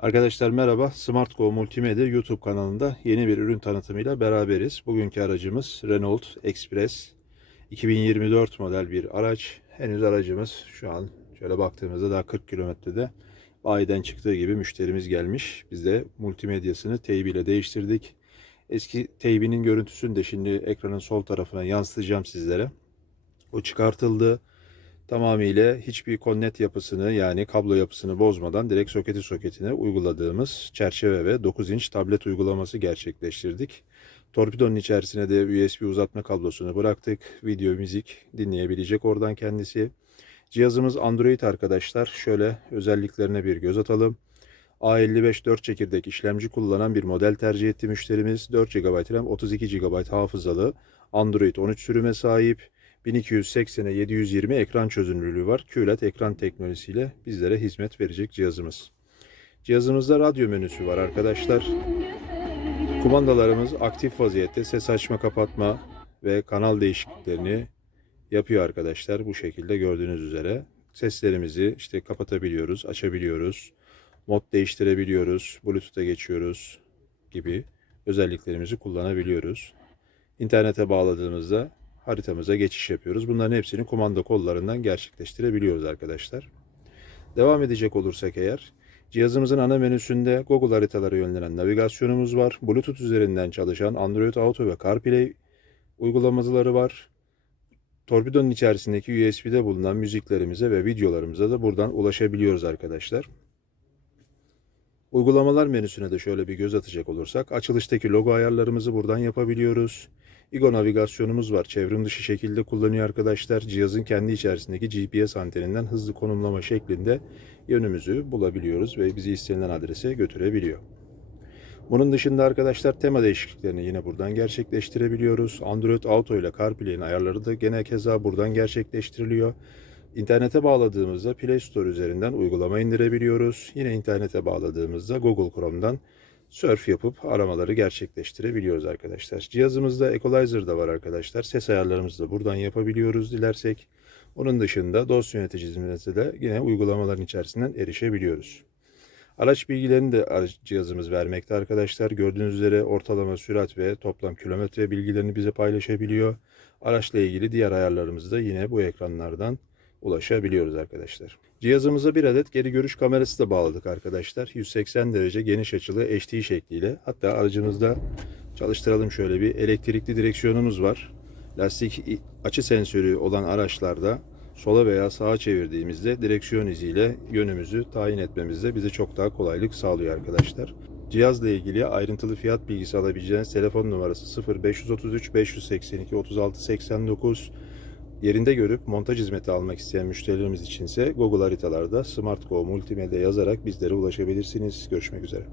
Arkadaşlar merhaba. SmartGo Multimedya YouTube kanalında yeni bir ürün tanıtımıyla beraberiz. Bugünkü aracımız Renault Express 2024 model bir araç. Henüz aracımız şu an şöyle baktığımızda daha 40 kilometrede bayiden çıktığı gibi müşterimiz gelmiş. Biz de multimedyasını teybiyle değiştirdik. Eski teybinin görüntüsünü de şimdi ekranın sol tarafına yansıtacağım sizlere. O çıkartıldı tamamıyla hiçbir konnet yapısını yani kablo yapısını bozmadan direkt soketi soketine uyguladığımız çerçeve ve 9 inç tablet uygulaması gerçekleştirdik. Torpidonun içerisine de USB uzatma kablosunu bıraktık. Video, müzik dinleyebilecek oradan kendisi. Cihazımız Android arkadaşlar. Şöyle özelliklerine bir göz atalım. A55 4 çekirdek işlemci kullanan bir model tercih etti müşterimiz. 4 GB RAM, 32 GB hafızalı Android 13 sürüme sahip. 1280'e 720 ekran çözünürlüğü var. QLED ekran teknolojisiyle bizlere hizmet verecek cihazımız. Cihazımızda radyo menüsü var arkadaşlar. Kumandalarımız aktif vaziyette ses açma kapatma ve kanal değişikliklerini yapıyor arkadaşlar. Bu şekilde gördüğünüz üzere. Seslerimizi işte kapatabiliyoruz, açabiliyoruz. Mod değiştirebiliyoruz, Bluetooth'a geçiyoruz gibi özelliklerimizi kullanabiliyoruz. İnternete bağladığımızda haritamıza geçiş yapıyoruz. Bunların hepsini kumanda kollarından gerçekleştirebiliyoruz arkadaşlar. Devam edecek olursak eğer cihazımızın ana menüsünde Google haritalara yönlenen navigasyonumuz var. Bluetooth üzerinden çalışan Android Auto ve CarPlay uygulamaları var. Torpidonun içerisindeki USB'de bulunan müziklerimize ve videolarımıza da buradan ulaşabiliyoruz arkadaşlar. Uygulamalar menüsüne de şöyle bir göz atacak olursak açılıştaki logo ayarlarımızı buradan yapabiliyoruz. İGO navigasyonumuz var. Çevrim dışı şekilde kullanıyor arkadaşlar. Cihazın kendi içerisindeki GPS anteninden hızlı konumlama şeklinde yönümüzü bulabiliyoruz ve bizi istenilen adrese götürebiliyor. Bunun dışında arkadaşlar tema değişikliklerini yine buradan gerçekleştirebiliyoruz. Android Auto ile CarPlay'in ayarları da gene keza buradan gerçekleştiriliyor. İnternete bağladığımızda Play Store üzerinden uygulama indirebiliyoruz. Yine internete bağladığımızda Google Chrome'dan surf yapıp aramaları gerçekleştirebiliyoruz arkadaşlar. Cihazımızda Equalizer da var arkadaşlar. Ses ayarlarımızı da buradan yapabiliyoruz dilersek. Onun dışında dosya yöneticimizde de yine uygulamaların içerisinden erişebiliyoruz. Araç bilgilerini de cihazımız vermekte arkadaşlar. Gördüğünüz üzere ortalama sürat ve toplam kilometre bilgilerini bize paylaşabiliyor. Araçla ilgili diğer ayarlarımızı da yine bu ekranlardan ulaşabiliyoruz arkadaşlar. Cihazımıza bir adet geri görüş kamerası da bağladık arkadaşlar. 180 derece geniş açılı HD şekliyle. Hatta aracımızda çalıştıralım şöyle bir elektrikli direksiyonumuz var. Lastik açı sensörü olan araçlarda sola veya sağa çevirdiğimizde direksiyon iziyle yönümüzü tayin etmemizde bize çok daha kolaylık sağlıyor arkadaşlar. Cihazla ilgili ayrıntılı fiyat bilgisi alabileceğiniz telefon numarası 0533 582 36 89 Yerinde görüp montaj hizmeti almak isteyen müşterilerimiz içinse Google haritalarda SmartGo Multimedya yazarak bizlere ulaşabilirsiniz. Görüşmek üzere.